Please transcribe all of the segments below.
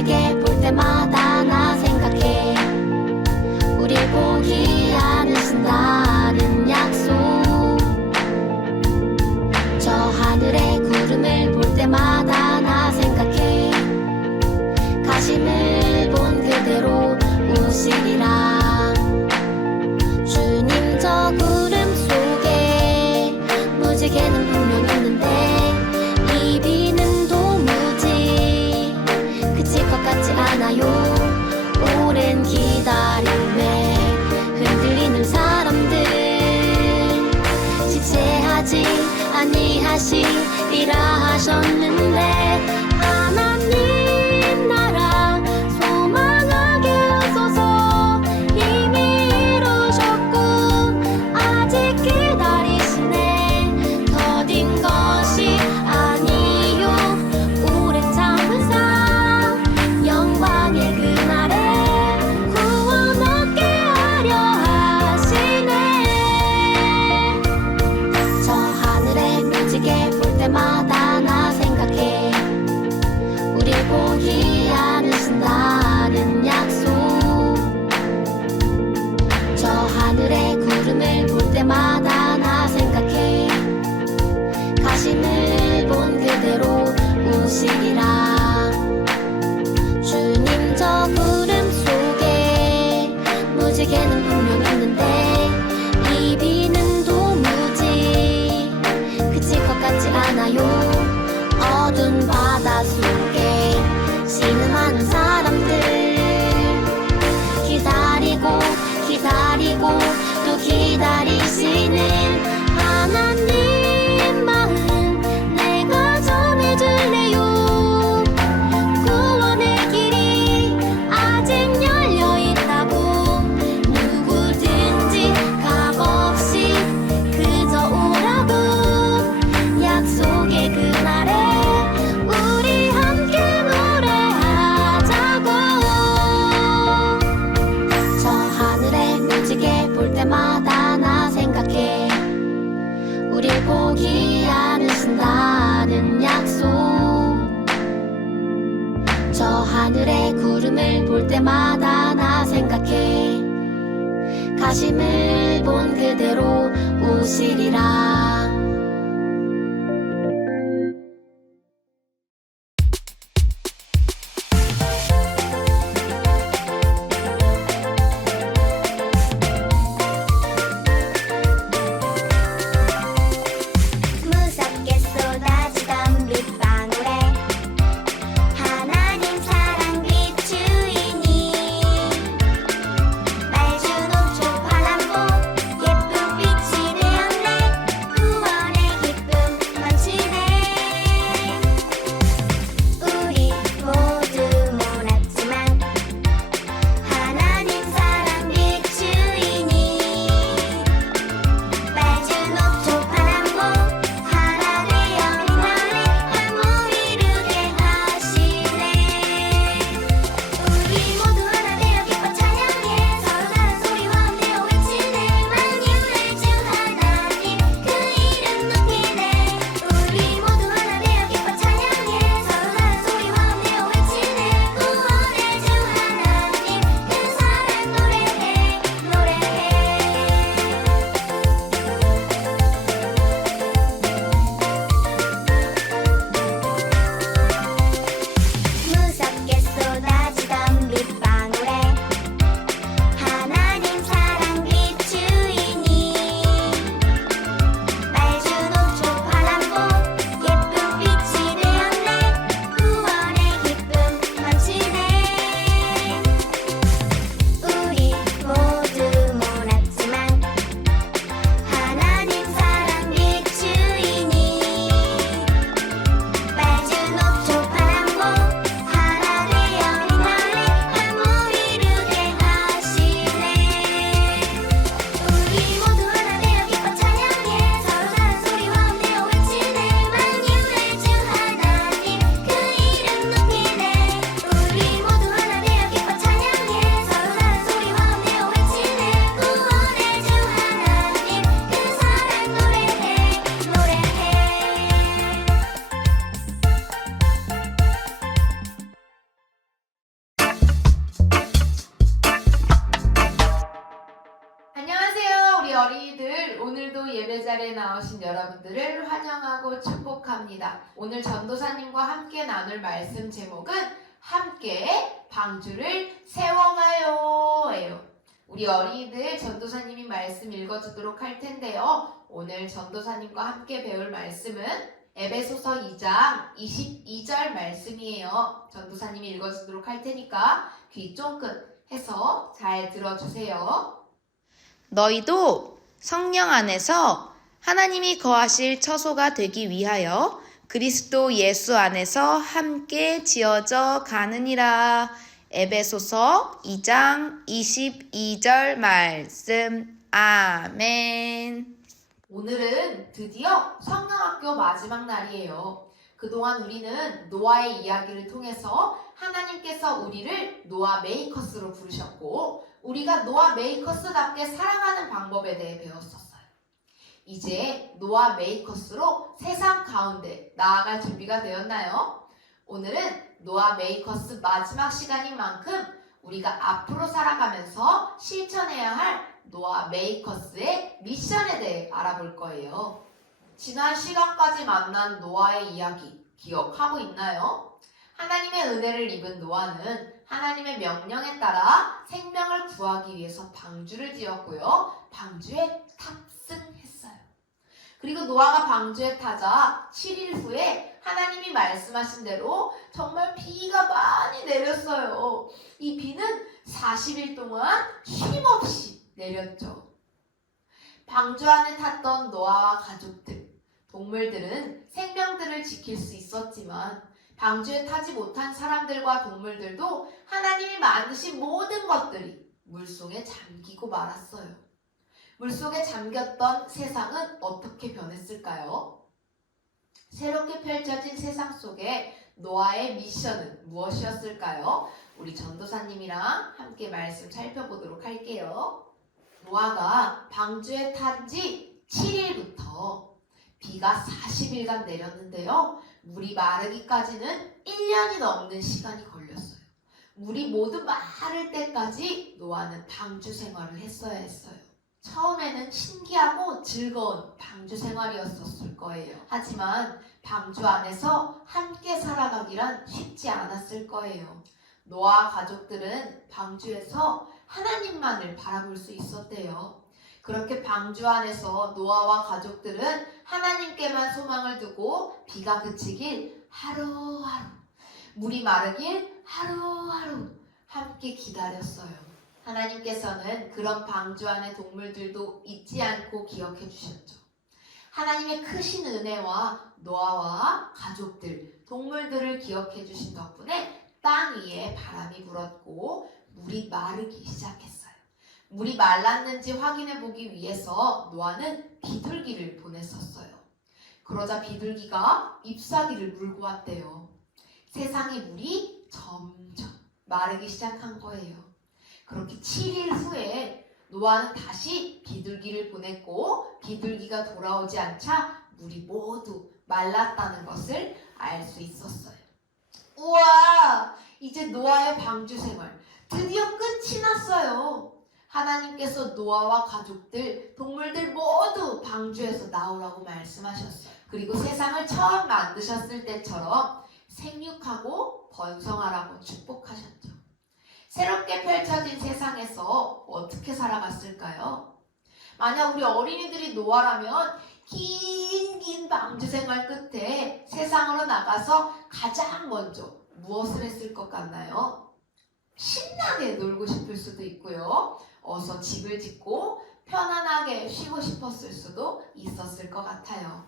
무지개 볼 때마다 나 생각해. 우릴 포기 안 해준다는 약속. 저 하늘의 구름을 볼 때마다 나 생각해. 가심을 본 그대로 우시리라. 주님 저 구름 속에 무지개는 분명 있는데 이 비는 도무지 그칠 것 같지 않아요. 오랜 기다림에 흔들리는 사람들 지체하지 아니하시리라 하셨는데 하나님 나라 소망하게 하소서. 이미 이루셨고 아직 기다리시네. 더딘 것이 아니요 오래 참은 사 영광의 그날에 구원 얻게 하려 하시네. 저 하늘의 무지개 볼 때마다 나 생각해. 우릴 포기 안 해준다는 약속. 저 하늘의 구름을 볼 때마다 나 생각해. 가심을 본 그대로 우시리라. 주님 저 구름 속에 무지개는 분명 있는데 이 비는 도무지 그칠 것 같지 않아요. 어두운 바다 속에 신음하는 사람들 기다리고 기다리고 또 기다리시는 하나님 마음 내가 전해줄래요. 구원의 길이 아직 열려있다고. 누구든지 값없이 그저 오라고. 약속의 그날에 우리 함께 노래하자고. 저 하늘의 무지개 볼 때마다 나 생각해. 우릴 포기 안 해준다는 약속. 저 하늘의 구름을 볼 때마다 나 생각해. 가심을 본 그대로 우시리라. 무섭게 쏟아지던 빗방울에 하나님 사랑 비추이니 맑은 옥조 환란보 예쁜 빛이 되었네. 구원 오늘도 예배 자리에 나오신 여러분들을 환영하고 축복합니다. 오늘 전도사님과 함께 나눌 말씀 제목은 함께 방주를 세워가요 예요. 우리 어린이들 전도사님이 말씀 읽어주도록 할 텐데요. 오늘 전도사님과 함께 배울 말씀은 에베소서 2장 22절 말씀이에요. 전도사님이 읽어주도록 할 테니까 귀 쫑긋 해서 잘 들어주세요. 너희도 성령 안에서 하나님이 거하실 처소가 되기 위하여 그리스도 예수 안에서 함께 지어져 가느니라. 에베소서 2장 22절 말씀. 아멘. 오늘은 드디어 성령학교 마지막 날이에요. 그동안 우리는 노아의 이야기를 통해서 하나님께서 우리를 노아 메이커스로 부르셨고 우리가 노아 메이커스답게 살아가는 방법에 대해 배웠었어요. 이제 노아 메이커스로 세상 가운데 나아갈 준비가 되었나요? 오늘은 노아 메이커스 마지막 시간인 만큼 우리가 앞으로 살아가면서 실천해야 할 노아 메이커스의 미션에 대해 알아볼 거예요. 지난 시간까지 만난 노아의 이야기 기억하고 있나요? 하나님의 은혜를 입은 노아는 하나님의 명령에 따라 생명을 구하기 위해서 방주를 지었고요. 방주에 탑승했어요. 그리고 노아가 방주에 타자 7일 후에 하나님이 말씀하신 대로 정말 비가 많이 내렸어요. 이 비는 40일 동안 쉼없이 내렸죠. 방주 안에 탔던 노아와 가족들, 동물들은 생명들을 지킬 수 있었지만 방주에 타지 못한 사람들과 동물들도 하나님이 만드신 모든 것들이 물속에 잠기고 말았어요. 물속에 잠겼던 세상은 어떻게 변했을까요? 새롭게 펼쳐진 세상 속에 노아의 미션은 무엇이었을까요? 우리 전도사님이랑 함께 말씀 살펴보도록 할게요. 노아가 방주에 탄 지 7일부터 비가 40일간 내렸는데요. 물이 마르기까지는 1년이 넘는 시간이 걸렸어요. 물이 모두 마를 때까지 노아는 방주 생활을 했어야 했어요. 처음에는 신기하고 즐거운 방주 생활이었을 거예요. 하지만 방주 안에서 함께 살아가기란 쉽지 않았을 거예요. 노아 가족들은 방주에서 하나님만을 바라볼 수 있었대요. 그렇게 방주 안에서 노아와 가족들은 하나님께만 소망을 두고 비가 그치길 하루하루, 물이 마르길 하루하루 함께 기다렸어요. 하나님께서는 그런 방주 안의 동물들도 잊지 않고 기억해 주셨죠. 하나님의 크신 은혜와 노아와 가족들, 동물들을 기억해 주신 덕분에 땅 위에 바람이 불었고 물이 마르기 시작했어요. 물이 말랐는지 확인해 보기 위해서 노아는 비둘기를 보냈었어요. 그러자 비둘기가 잎사귀를 물고 왔대요. 세상의 물이 점점 마르기 시작한 거예요. 그렇게 7일 후에 노아는 다시 비둘기를 보냈고 비둘기가 돌아오지 않자 물이 모두 말랐다는 것을 알 수 있었어요. 우와! 이제 노아의 방주 생활 드디어 끝이 났어요. 하나님께서 노아와 가족들, 동물들 모두 방주에서 나오라고 말씀하셨어요. 그리고 세상을 처음 만드셨을 때처럼 생육하고 번성하라고 축복하셨죠. 새롭게 펼쳐진 세상에서 어떻게 살아갔을까요? 만약 우리 어린이들이 노아라면 긴 방주 생활 끝에 세상으로 나가서 가장 먼저 무엇을 했을 것 같나요? 신나게 놀고 싶을 수도 있고요. 어서 집을 짓고 편안하게 쉬고 싶었을 수도 있었을 것 같아요.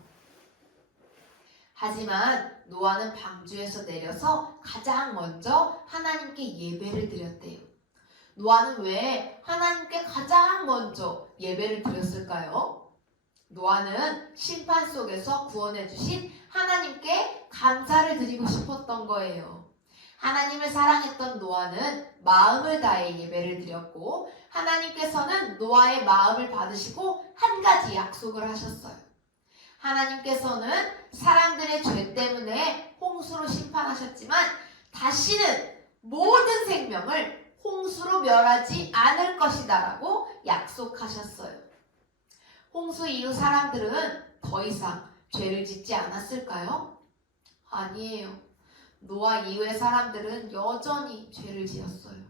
하지만 노아는 방주에서 내려서 가장 먼저 하나님께 예배를 드렸대요. 노아는 왜 하나님께 가장 먼저 예배를 드렸을까요? 노아는 심판 속에서 구원해 주신 하나님께 감사를 드리고 싶었던 거예요. 하나님을 사랑했던 노아는 마음을 다해 예배를 드렸고 하나님께서는 노아의 마음을 받으시고 한 가지 약속을 하셨어요. 하나님께서는 사람들의 죄 때문에 홍수로 심판하셨지만 다시는 모든 생명을 홍수로 멸하지 않을 것이다 라고 약속하셨어요. 홍수 이후 사람들은 더 이상 죄를 짓지 않았을까요? 아니에요. 노아 이후의 사람들은 여전히 죄를 지었어요.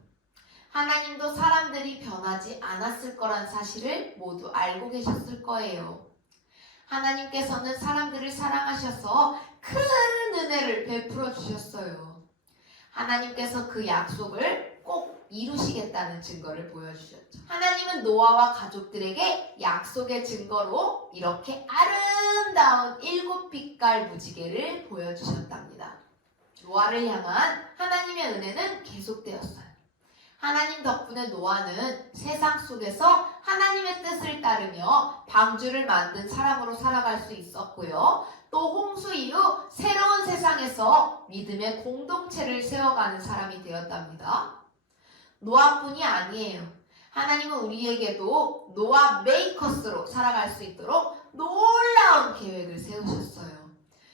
하나님도 사람들이 변하지 않았을 거란 사실을 모두 알고 계셨을 거예요. 하나님께서는 사람들을 사랑하셔서 큰 은혜를 베풀어 주셨어요. 하나님께서 그 약속을 꼭 이루시겠다는 증거를 보여주셨죠. 하나님은 노아와 가족들에게 약속의 증거로 이렇게 아름다운 7빛깔 무지개를 보여주셨답니다. 노아를 향한 하나님의 은혜는 계속되었어요. 하나님 덕분에 노아는 세상 속에서 하나님의 뜻을 따르며 방주를 만든 사람으로 살아갈 수 있었고요. 또 홍수 이후 새로운 세상에서 믿음의 공동체를 세워가는 사람이 되었답니다. 노아뿐이 아니에요. 하나님은 우리에게도 노아 메이커스로 살아갈 수 있도록 놀라운 계획을 세우셨어요.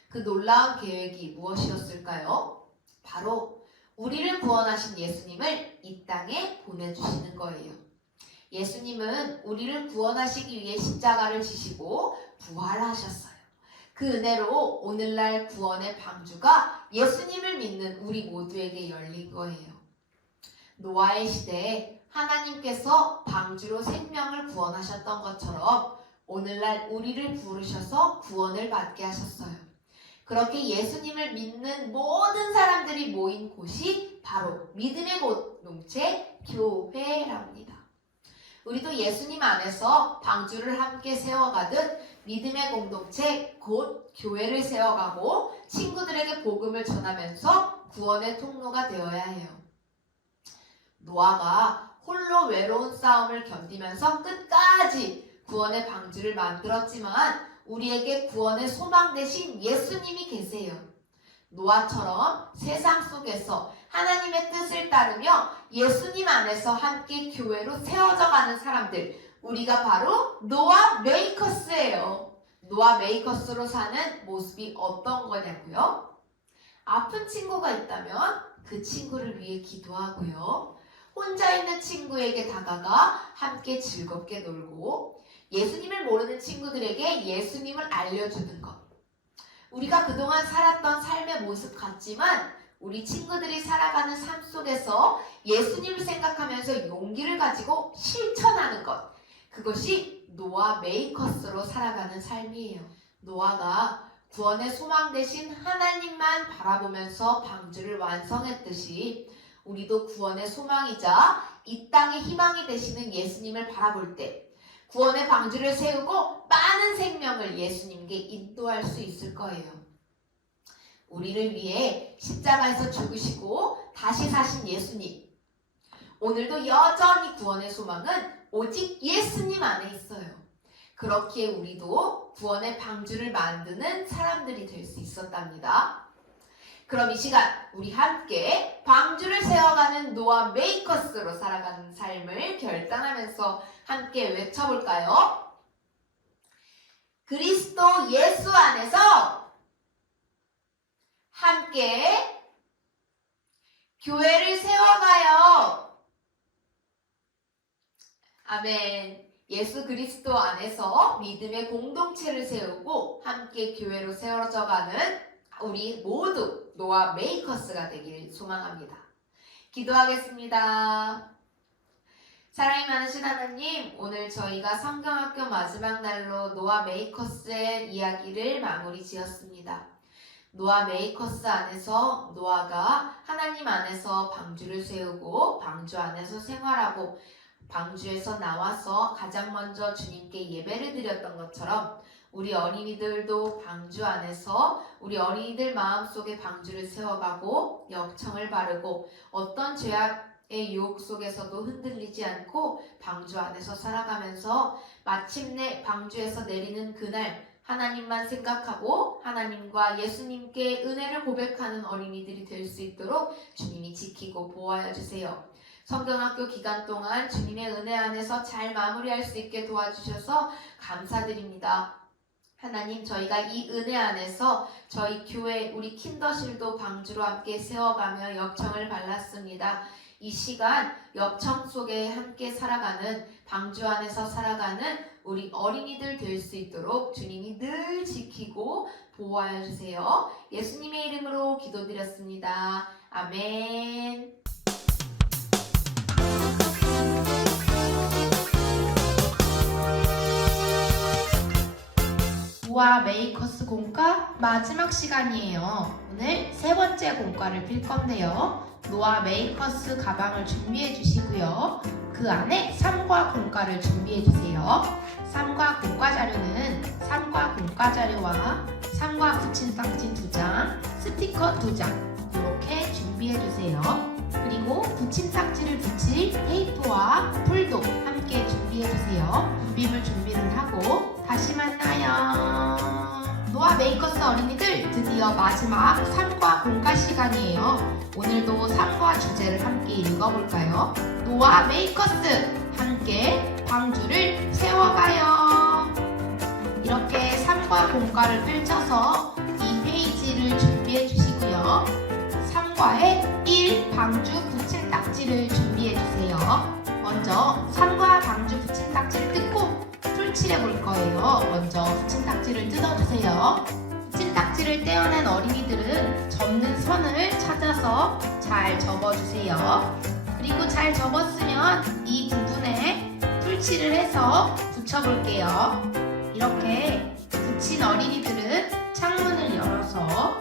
그 놀라운 계획이 무엇이었을까요? 바로 우리를 구원하신 예수님을 이 땅에 보내주시는 거예요. 예수님은 우리를 구원하시기 위해 십자가를 지시고 부활하셨어요. 그 은혜로 오늘날 구원의 방주가 예수님을 믿는 우리 모두에게 열린 거예요. 노아의 시대에 하나님께서 방주로 생명을 구원하셨던 것처럼 오늘날 우리를 부르셔서 구원을 받게 하셨어요. 그렇게 예수님을 믿는 모든 사람들이 모인 곳이 바로 믿음의 공동체 교회랍니다. 우리도 예수님 안에서 방주를 함께 세워가듯 믿음의 공동체 곧 교회를 세워가고 친구들에게 복음을 전하면서 구원의 통로가 되어야 해요. 노아가 홀로 외로운 싸움을 견디면서 끝까지 구원의 방주를 만들었지만 우리에게 구원의 소망 대신 예수님이 계세요. 노아처럼 세상 속에서 하나님의 뜻을 따르며 예수님 안에서 함께 교회로 세워져가는 사람들, 우리가 바로 노아 메이커스예요. 노아 메이커스로 사는 모습이 어떤 거냐고요? 아픈 친구가 있다면 그 친구를 위해 기도하고요. 혼자 있는 친구에게 다가가 함께 즐겁게 놀고 예수님을 모르는 친구들에게 예수님을 알려주는 것. 우리가 그동안 살았던 삶의 모습 같지만 우리 친구들이 살아가는 삶 속에서 예수님을 생각하면서 용기를 가지고 실천하는 것. 그것이 노아 메이커스로 살아가는 삶이에요. 노아가 구원의 소망 대신 하나님만 바라보면서 방주를 완성했듯이 우리도 구원의 소망이자 이 땅의 희망이 되시는 예수님을 바라볼 때 구원의 방주를 세우고 많은 생명을 예수님께 인도할 수 있을 거예요. 우리를 위해 십자가에서 죽으시고 다시 사신 예수님. 오늘도 여전히 구원의 소망은 오직 예수님 안에 있어요. 그렇기에 우리도 구원의 방주를 만드는 사람들이 될 수 있었답니다. 그럼 이 시간 우리 함께 방주를 세워가는 노아 메이커스로 살아가는 삶을 결단하면서 함께 외쳐볼까요? 그리스도 예수 안에서 함께 교회를 세워가요. 아멘. 예수 그리스도 안에서 믿음의 공동체를 세우고 함께 교회로 세워져가는 우리 모두 노아 메이커스가 되기를 소망합니다. 기도하겠습니다. 사랑이 많으신 하나님, 오늘 저희가 성경학교 마지막 날로 노아 메이커스의 이야기를 마무리 지었습니다. 노아 메이커스 안에서 노아가 하나님 안에서 방주를 세우고 방주 안에서 생활하고 방주에서 나와서 가장 먼저 주님께 예배를 드렸던 것처럼 우리 어린이들도 방주 안에서 우리 어린이들 마음속에 방주를 세워가고 역청을 바르고 어떤 죄악의 유혹 속에서도 흔들리지 않고 방주 안에서 살아가면서 마침내 방주에서 내리는 그날 하나님만 생각하고 하나님과 예수님께 은혜를 고백하는 어린이들이 될 수 있도록 주님이 지키고 보호하여 주세요. 성경학교 기간 동안 주님의 은혜 안에서 잘 마무리할 수 있게 도와주셔서 감사드립니다. 하나님, 저희가 이 은혜 안에서 저희 교회 우리 킨더실도 방주로 함께 세워가며 역청을 발랐습니다. 이 시간 역청 속에 함께 살아가는 방주 안에서 살아가는 우리 어린이들 될 수 있도록 주님이 늘 지키고 보호하여 주세요. 예수님의 이름으로 기도드렸습니다. 아멘. 노아 메이커스 공과 마지막 시간이에요. 오늘 세 번째 공과를 필 건데요. 노아 메이커스 가방을 준비해 주시고요. 그 안에 3과 공과를 준비해 주세요. 3과 공과 자료는 3과 공과 자료와 3과 붙임딱지 2장, 스티커 2장 이렇게 준비해 주세요. 그리고 붙임딱지를 붙일 테이프와 풀도 함께 준비해 주세요. 준비물 준비를 하고 다시 만나요. 노아 메이커스 어린이들 드디어 마지막 3과 공과 시간이에요. 오늘도 3과 주제를 함께 읽어볼까요? 노아 메이커스 함께 방주를 세워가요. 이렇게 3과 공과를 펼쳐서 이 페이지를 준비해 주시고요. 3과에 1 방주 붙임딱지를 준비해 주세요. 먼저 3과 방주 붙임딱지를 뜯고 풀칠해 볼 거예요. 먼저 붙임딱지를 뜯어주세요. 붙임딱지를 떼어낸 어린이들은 접는 선을 찾아서 잘 접어주세요. 그리고 잘 접었으면 이 부분에 풀칠을 해서 붙여볼게요. 이렇게 붙인 어린이들은 창문을 열어서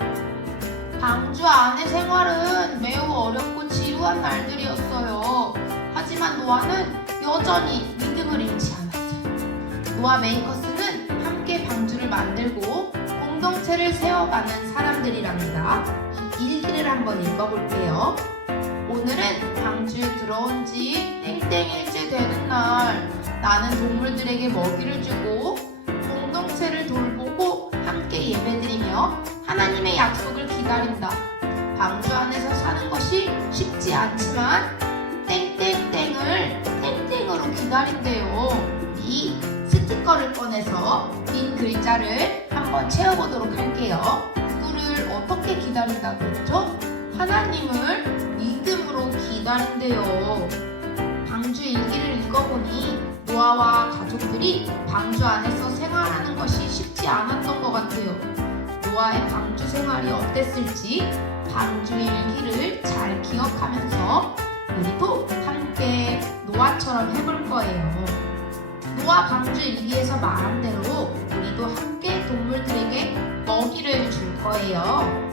방주 안의 생활은 매우 어렵고 지루한 날들이었어요. 하지만 노아는 여전히 믿음을 잃지 않았어요. 노아 메이커스는 함께 방주를 만들고 공동체를 세워가는 사람들이랍니다. 이 일기를 한번 읽어볼게요. 오늘은 방주에 들어온 지 땡땡일째 되는 날, 나는 동물들에게 먹이를 주고 공동체를 돌보고 함께 예배드리며 하나님의 약속을 기다린다. 방주 안에서 사는 것이 쉽지 않지만 땡땡땡을 땡땡으로 기다린대요. 이 스티커를 꺼내서 빈 글자를 한번 채워보도록 할게요. 누구를 어떻게 기다린다고 했죠? 하나님을 믿음으로 기다린대요. 방주 일기를 읽어보니 노아와 가족들이 방주 안에서 생활하는 것이 쉽지 않았던 것 같아요. 노아의 방주 생활이 어땠을지 방주 일기를 잘 기억하면서 우리도 함께 노아처럼 해볼 거예요. 노아 방주 일기에서 말한 대로 우리도 함께 동물들에게 먹이를 줄 거예요.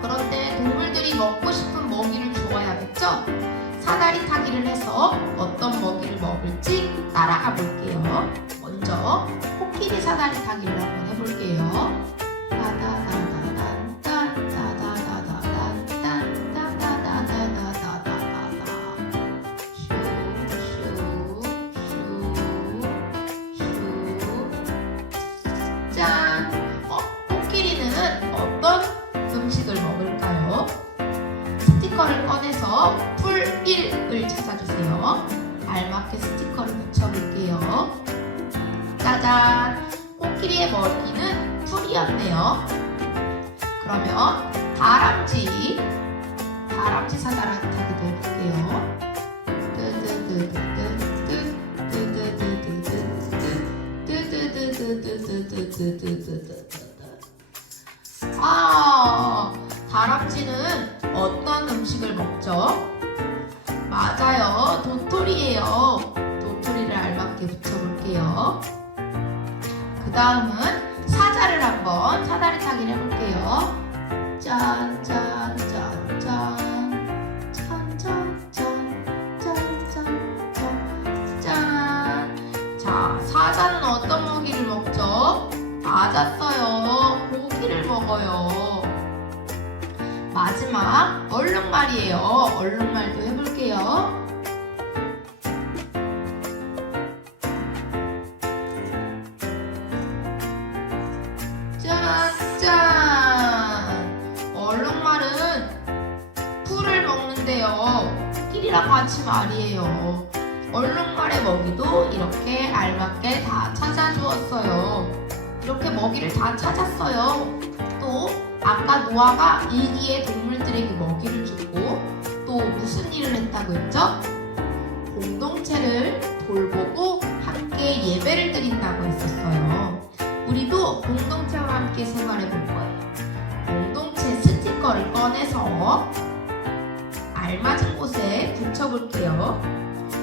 그런데 동물들이 먹고 싶은 먹이를 주어야겠죠? 사다리 타기를 해서 어떤 먹이를 먹을지 따라가 볼게요. 먼저 코끼리 사다리 타기를 한번 해볼게요. 짠! 코끼리는 어떤 음식을 먹을까요? 스티커를 꺼내서 풀 1을 찾아주세요. 알맞게 스티커를 붙여볼게요. 짜잔! 코끼리의 먹이는 풀이었네요. 그러면 다람쥐 사다리 타기도 해볼게요. 다람쥐는 어떤 음식을 먹죠? 맞아요, 도토리예요. 도토리를 알맞게 붙여볼게요. 그 다음은 사자를 한번 사다리 타기를 해볼게요. 짠짠짠짠 자, 사자는 어떤 먹이를 먹죠? 맞았어요. 고기를 먹어요. 마지막 얼룩말이에요. 얼룩말도 해볼게요. 짠짠! 얼룩말은 풀을 먹는데요. 끼리랑 같이 말이에요. 얼룩말의 먹이도 이렇게 알맞게 다 찾아주었어요. 이렇게 먹이를 다 찾았어요. 또 아까 노아가 일기에 동물들에게 먹이를 주고 또 무슨 일을 했다고 했죠? 공동체를 돌보고 함께 예배를 드린다고 했었어요. 우리도 공동체와 함께 생활해 볼 거예요. 공동체 스티커를 꺼내서 알맞은 곳에 붙여볼게요.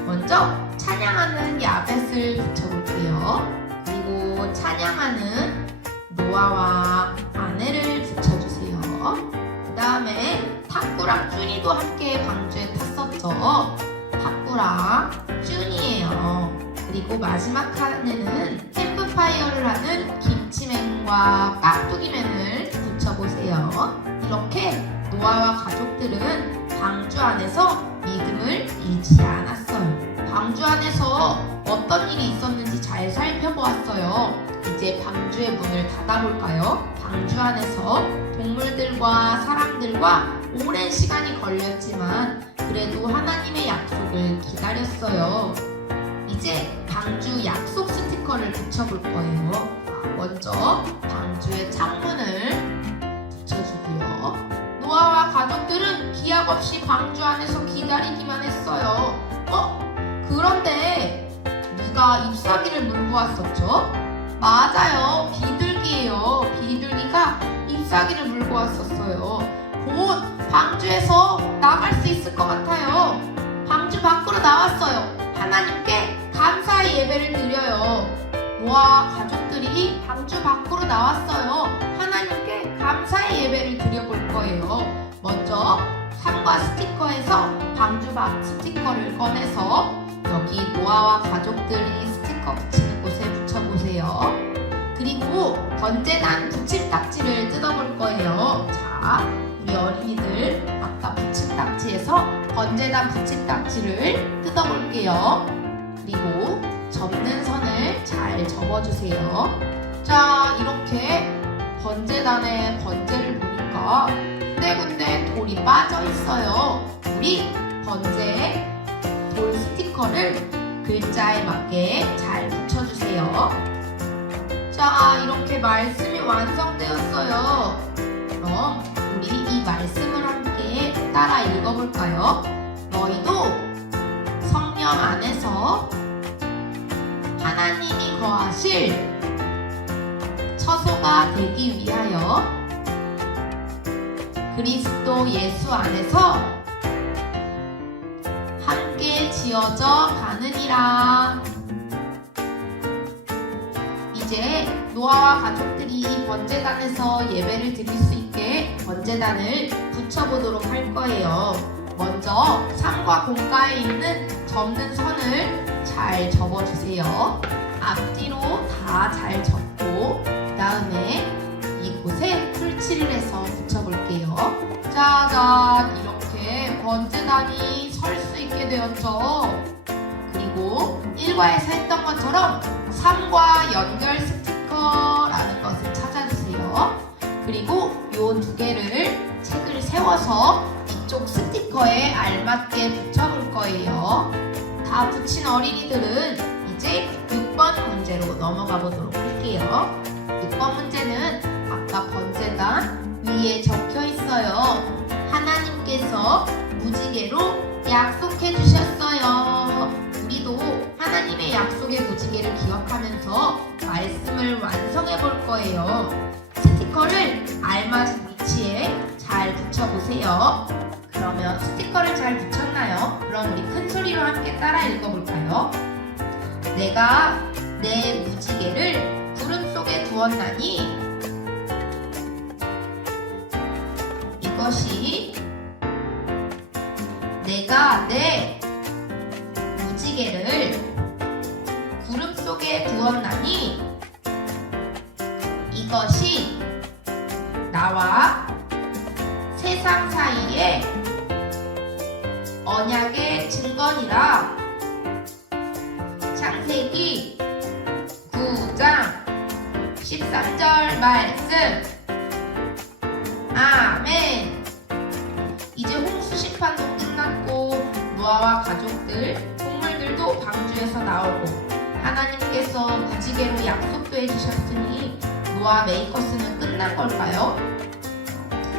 먼저 찬양하는 야벳을 붙여볼게요. 그리고 찬양하는 노아와 아내를 붙여주세요. 그 다음에 탁구랑 쭈니도 함께 방주에 탔었죠. 탁구랑 쭈니예요. 그리고 마지막 칸에는 캠프파이어를 하는 김치맨과 깍두기맨을 붙여보세요. 이렇게 노아와 가족들은 방주 안에서 믿음을 잃지 않았어요. 방주 안에서 어떤 일이 있었는지 잘 살펴보았어요. 이제 방주의 문을 닫아볼까요? 방주 안에서 동물들과 사람들과 오랜 시간이 걸렸지만 그래도 하나님의 약속을 기다렸어요. 이제 방주 약속 스티커를 붙여볼 거예요. 먼저 방주의 창문을 붙여주고요. 노아와 가족들은 기약 없이 방주 안에서 기다리기만 했어요. 그런데 누가 잎사귀를 물고 왔었죠? 맞아요. 비둘기예요. 비둘기가 잎사귀를 물고 왔었어요. 곧 방주에서 나갈 수 있을 것 같아요. 방주 밖으로 나왔어요. 하나님께 감사의 예배를 드려요. 노아와 가족들이 방주 밖으로 나왔어요. 하나님께 감사의 예배를 드려볼 거예요. 먼저 상과 스티커에서 방주 밖 스티커를 꺼내서 여기 노아와 가족들이 스티커 붙이는 곳에 붙여보세요. 그리고 번제단 붙임딱지를 뜯어볼 거예요. 자, 우리 어린이들 아까 붙임딱지에서 번제단 붙임딱지를 뜯어볼게요. 그리고 접는 선을 잘 접어주세요. 자, 이렇게 번제단에 번제를 보니까 군데군데 돌이 빠져 있어요. 우리 번제 돌 스티커를 글자에 맞게 잘 붙여주세요. 자, 이렇게 말씀이 완성되었어요. 그럼 우리 이 말씀을 함께 따라 읽어볼까요? 너희도 성령 안에서 하나님이 거하실 처소가 되기 위하여 그리스도 예수 안에서 함께 지어져 가느니라. 이제 노아와 가족들이 이 번제단에서 예배를 드릴 수 있게 번제단을 붙여보도록 할 거예요. 먼저 상과 공가에 있는 접는 선을 잘 접어주세요. 앞뒤로 다 잘 접고 그 다음에 이곳에 풀칠을 해서 붙여볼게요. 짜잔, 이렇게 번제단이 설 수 있게 되었죠. 그리고 1과에서 했던 것처럼 3과 연결 스티커라는 것을 찾아주세요. 그리고 요 두 개를 책을 세워서 이쪽 스티커에 알맞게 붙여볼 거예요. 다 붙인 어린이들은 이제 6번 문제로 넘어가 보도록 할게요. 6번 문제는 아까 번제단 위에 적혀 있어요. 하나님께서 무지개로 약속해 주셨어요. 우리도 하나님의 약속의 무지개를 기억하면서 말씀을 완성해 볼 거예요. 스티커를 알맞은 위치에 잘 붙여보세요. 그러면 스티커를 잘 붙였나요? 그럼 우리 큰 소리로 함께 따라 읽어볼까요? 내가 내 무지개를 구름 속에 두었나니 이것이 내가 내 무지개를 구름 속에 두었나니 이것이 나와 세상 사이에 언약의 증거니라. 창세기 9장 13절 말씀. 아멘. 이제 홍수 심판도 끝났고 노아와 가족들, 동물들도 방주에서 나오고 하나님께서 무지개로 약속도 해주셨으니 노아 메이커스는 끝난 걸까요?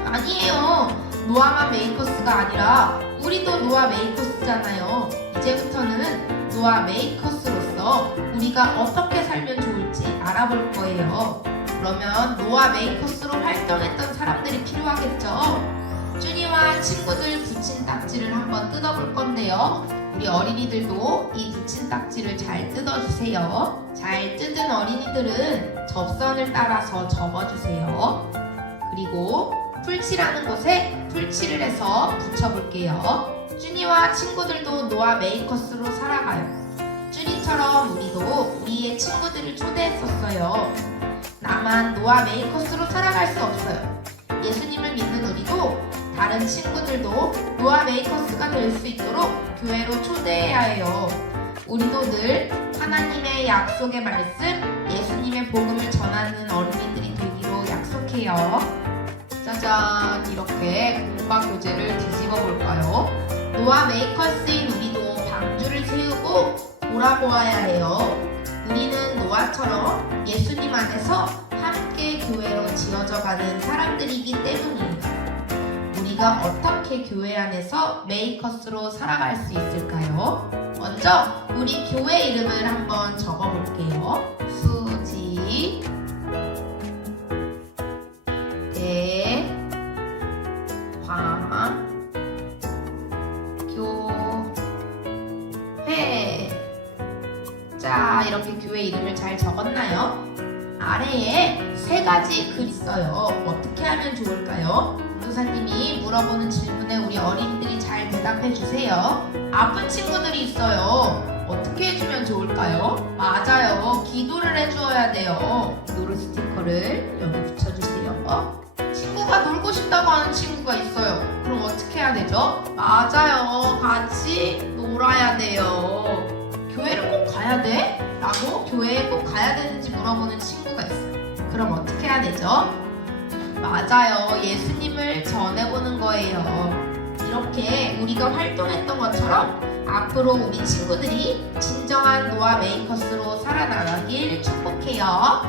아니에요. 노아만 메이커스가 아니라 우리도 노아 메이커스잖아요. 이제부터는 노아 메이커스로서 통해서 우리가 어떻게 살면 좋을지 알아볼 거예요. 그러면 노아 메이커스로 활동했던 사람들이 필요하겠죠? 준이와 친구들 붙인 딱지를 한번 뜯어볼 건데요. 우리 어린이들도 이 붙인 딱지를 잘 뜯어주세요. 잘 뜯은 어린이들은 접선을 따라서 접어주세요. 그리고 풀칠하는 곳에 풀칠을 해서 붙여볼게요. 준이와 친구들도 노아 메이커스로 살아가요. 준이처럼 우리도 우리의 친구들을 초대했었어요. 나만 노아 메이커스로 살아갈 수 없어요. 예수님을 믿는 우리도 다른 친구들도 노아 메이커스가 될 수 있도록 교회로 초대해야 해요. 우리도 늘 하나님의 약속의 말씀, 예수님의 복음을 전하는 어린이들이 되기로 약속해요. 짜잔, 이렇게 공과 교재를 뒤집어 볼까요? 노아 메이커스인 우리도 방주를 세우고 돌아보아야 해요. 우리는 노아처럼 예수님 안에서 함께 교회로 지어져 가는 사람들이기 때문이에요. 우리가 어떻게 교회 안에서 메이커스로 살아갈 수 있을까요? 먼저 우리 교회 이름을 한번 적어볼게요. 수지 대화교회. 자, 이렇게 교회 이름을 잘 적었나요? 아래에 3가지 글 있어요. 어떻게 하면 좋을까요? 교사님이 물어보는 질문에 우리 어린이들이 잘 대답해 주세요. 아픈 친구들이 있어요. 어떻게 해주면 좋을까요? 맞아요. 기도를 해주어야 돼요. 기도를 스티커를 여기 붙여주세요. 친구가 놀고 싶다고 하는 친구가 있어요. 그럼 어떻게 해야 되죠? 맞아요. 같이 놀아야 돼요. 교회를 꼭 가야 돼? 라고 교회에 꼭 가야 되는지 물어보는 친구가 있어요. 그럼 어떻게 해야 되죠? 맞아요. 예수님을 전해보는 거예요. 이렇게 우리가 활동했던 것처럼 앞으로 우리 친구들이 진정한 노아 메이커스로 살아나가길 축복해요.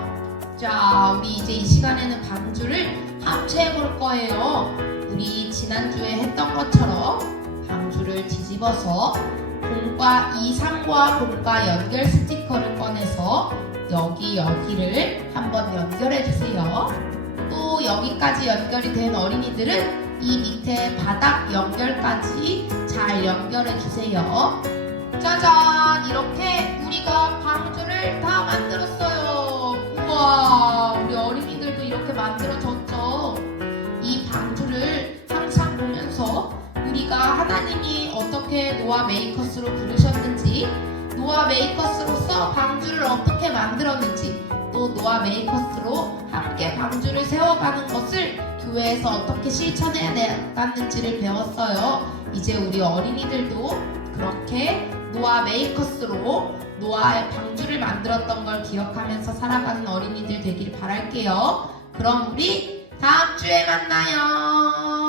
자, 우리 이제 이 시간에는 방주를 합체해 볼 거예요. 우리 지난주에 했던 것처럼 방주를 뒤집어서 공과 2, 3과 공과 연결 스티커를 꺼내서 여기를 한번 연결해 주세요. 또 여기까지 연결이 된 어린이들은 이 밑에 바닥 연결까지 잘 연결해 주세요. 짜잔! 이렇게 우리가 방주를 다 만들었어요. 우와! 우리 어린이들도 이렇게 만들어졌죠. 이 방주를 항상 보면서 우리가 하나님이 어떻게 노아 메이커스로 부르셨는지, 노아 메이커스로서 방주를 어떻게 만들었는지, 또 노아 메이커스로 함께 방주를 세워가는 것을 교회에서 어떻게 실천해야 나갔는지를 배웠어요. 이제 우리 어린이들도 그렇게 노아 메이커스로 노아의 방주를 만들었던 걸 기억하면서 살아가는 어린이들 되길 바랄게요. 그럼 우리 다음 주에 만나요.